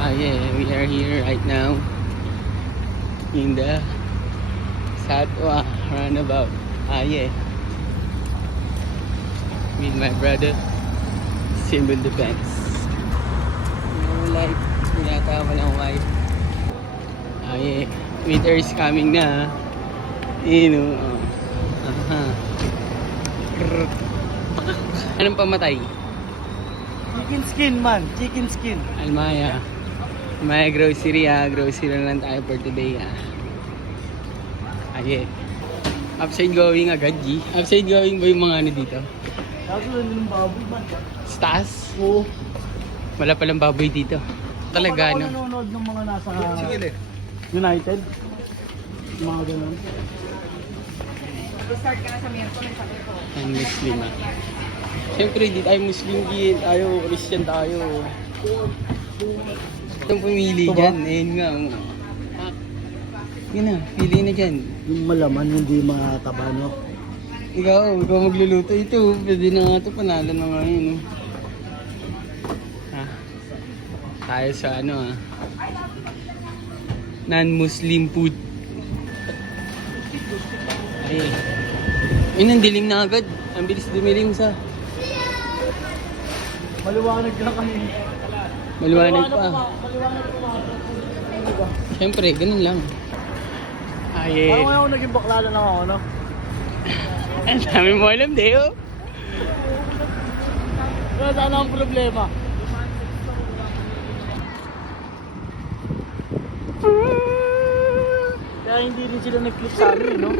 Yeah, we are here right now in the Satwa roundabout. Yeah, with my brother, Civil Defense. Like, pinatawa lang wife. Yeah, winter is coming na. Anong pamatay? Chicken skin man, chicken skin. Almaya. May grocery grocery na lang tayo for today Yeah. Upside going agad G. Upside going ba yung mga ano dito? Kaso lang ng baboy man. Stas? Oo. Wala palang baboy dito. Talaga Ako no? nanonood ng mga nasa United. Mga ganun. Start ka na sa Miyerkules, sabi ko. Ang Muslim Siyempre di tayo Muslim din. Tayo Christian tayo. Itong pumili Ito ba? dyan. Ayun nga. Yun na, pili na dyan. Yung malaman, hindi mataba, no? Ikaw magluluto ito. Pwede na nga ito, panalo na nga yun. Tayo sa non-Muslim food. Ay. Ayun, ang dilim na agad. Ang bilis dumilim sa. Maliwanag lang kami. Maliwanag pa. Maliwanag pa. Siyempre, ganun lang. Parang ngayon naging baklala lang ako, no? Ang dami mo alam, Deo. Kaya sana ang problema. Kaya hindi rin sila nag-click sa amin, no?